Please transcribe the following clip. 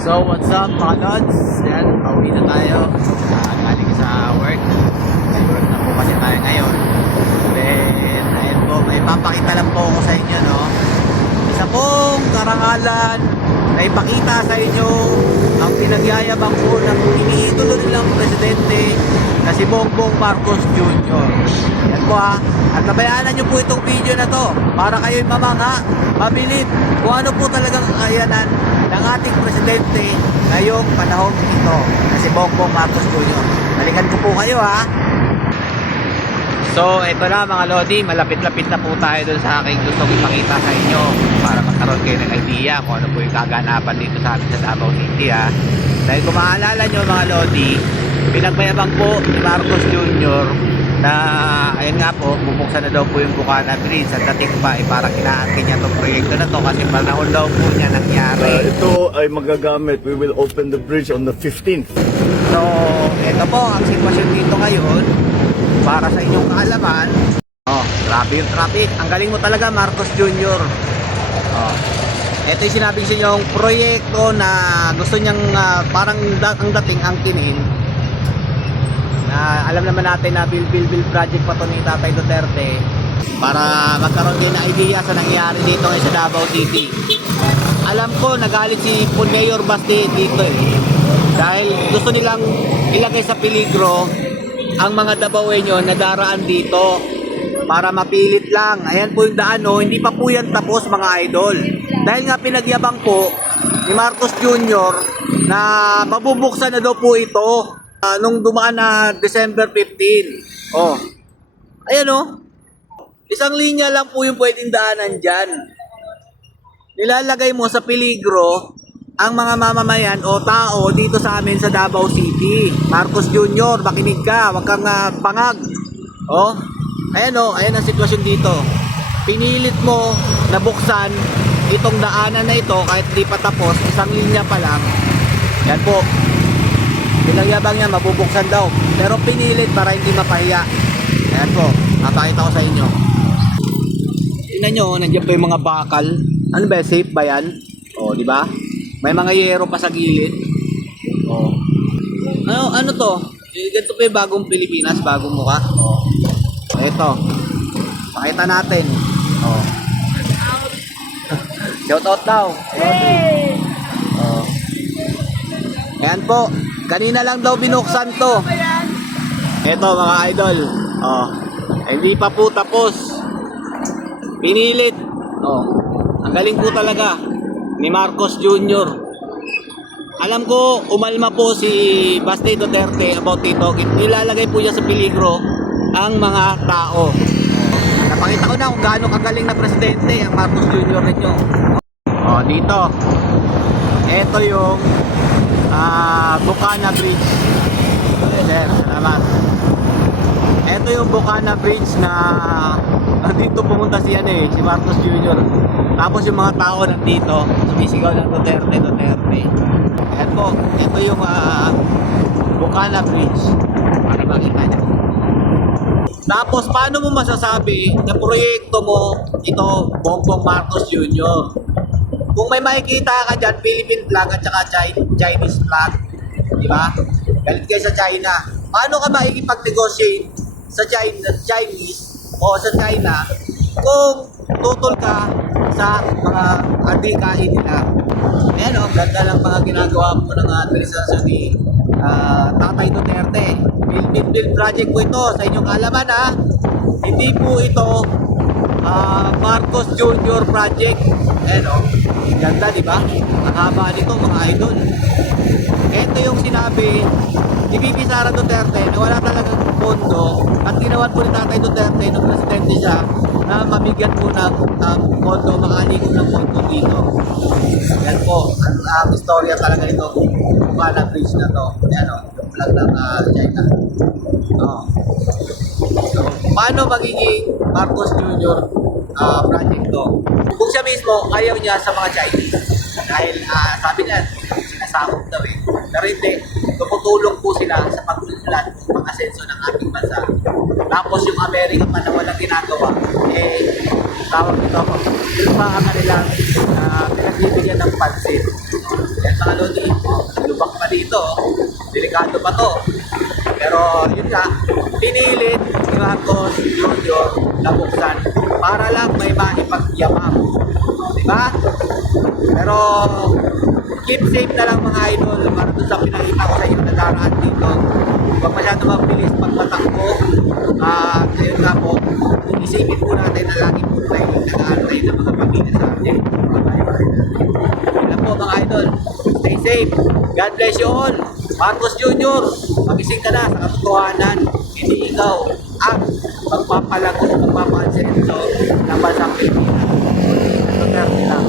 So what's up mga lods? Yan, pauwi na tayo. Galing sa work. May work na po kasi tayo ngayon. Then, ayun po, may papakita lang po ako sa inyo, no? Isa pong karangalan na ipakita sa inyo ang pinagyayabang po ng iniidolo nilang presidente na si Bongbong Marcos Jr. Yan po ha. At nabayanan nyo po itong video na to para kayo'y mamangha, mabilib kung ano po talagang kakayanan ng ating presidente ngayong panahon ito na si Bongbong Marcos Jr. Balikan ko po kayo ha. So ito na mga Lodi, malapit-lapit na po tayo dun sa aking gusto ipakita sa inyo para magkaroon kayo ng idea kung ano po yung kaganapan dito sa amin sa Davao City ha. Dahil kung maaalala nyo mga Lodi, pinagmayabang po ni Marcos Jr. na ayun nga po, bubuksan na daw po yung Bukana Bridge at dating pa parang inaangkin niya itong proyekto na to kasi panahon daw po niya nangyari. Ito ay magagamit. We will open the bridge on the 15th. So ito po ang sitwasyon dito ngayon para sa inyong kaalaman. Oh, grabe yung traffic. Ang galing mo talaga Marcos Jr. Oh, ito yung sinabi sa inyo yung proyekto na gusto niyang parang ang dating angkinin. Alam naman natin na Bill project pa to ni Tatay Duterte para magkaroon din ng idea sa nangyari dito sa Davao City. Alam ko nagalit si Mayor Baste dito dahil gusto nilang ilagay sa peligro ang mga Davaoenyo na daraan dito para mapilit lang. Ayan po yung daan, hindi pa po yan tapos mga idol. Dahil nga pinagyabang po ni Marcos Jr. na mabubuksan na daw po ito nung dumaan na December 15. Oh. Ayan isang linya lang po yung pwedeng daanan dyan. Nilalagay mo sa peligro ang mga mamamayan o tao dito sa amin sa Davao City. Marcos Jr., makinig ka, wag kang pangag. Oh. Ayan ayan ang sitwasyon dito. Pinilit mo na buksan itong daanan na ito kahit di pa tapos, isang linya pa lang. Yan po. Pinagyabang niya, mabubuksan daw. Pero pinilit para hindi mapahiya. Ayan po, napakita ko sa inyo. Tingnan nyo, nandiyan pa yung mga bakal. Ano ba, safe ba yan? O, di ba? May mga yero pa sa gilid. O. Ano to? Ganito pa yung bagong Pilipinas, bagong mukha. O. Ito. Pakita natin. O. Shout out daw. Hey! O. Ayan po. Kanina lang daw binuksan to. Ito mga idol. Oh, hindi pa po tapos. Pinilit. Oh, ang galing po talaga ni Marcos Jr. Alam ko umalma po si Baste Duterte about ito. Nilalagay po niya sa peligro ang mga tao. Napakita ko na kung gaano kagaling na presidente ang Marcos Jr. ninyo. Oh, dito. Ito yung Bukana Bridge. Sir, salamat. Ito yung Bukana Bridge na dito pumunta si si Marcos Jr. Tapos yung mga tao nandito sumisigaw ng Duterte. Ayan po, ito yung Bukana Bridge para makita nyo. Tapos paano mo masasabi na proyekto mo ito Bongbong Marcos Jr.? Kung may makikita ka dyan, Philippine flag at saka Chinese flag. Di ba? Galit kayo sa China. Paano ka makikipag-negotiate sa Chinese o sa China kung tutol ka sa mga adikain nila? Ayan ganda lang mga ginagawa po ng administrasyon ni Tatay Duterte. Philippine project po ito sa inyong kaalaman Hindi po ito Marcos Jr. project. Ayan ganda diba? Ang haba nito mga idol. Ito yung sinabi ni Bibi Sara Duterte na wala talagang pondo at ginawan po ni Tatay Duterte nung presidente siya na mabigyan po ng pondo, makalikom ng pondo dito. Yan po, ang istorya talaga ito. Bukana Bridge na to. Yan yung flag ng China. So, paano magiging Marcos Jr. Project to? Kung siya mismo ayaw niya sa mga Chinese dahil sabi niya sinasakop daw pero hindi, tumutulong po sila sa pag-unlad pag-asenso ng ating bansa. Tapos yung Amerika pa na walang ginagawa tawag ito yung mga kanilang pinagbibigyan ng pansin. Yan mga lodi, lubak pa dito. Delikado pa to. Pero yun nga, pinilit ni Marcos Jr. na buksan para lang may maipagyamang. Diba? Pero keep safe na lang mga idol para doon sa pinakita ko sa inyo na daraan dito. Huwag masyado mabilis pagpatakbo. Ngayon nga po, isipin po natin na lagi po tayo nag-aantay ng mga pamilya sa atin. Yan po mga idol. Stay safe. God bless you all. Marcos Jr., magising ka na sa katotohanan. Hindi ikaw ang magpapalago, magpapansenso ng bansang Pilipinas. Duterte lang.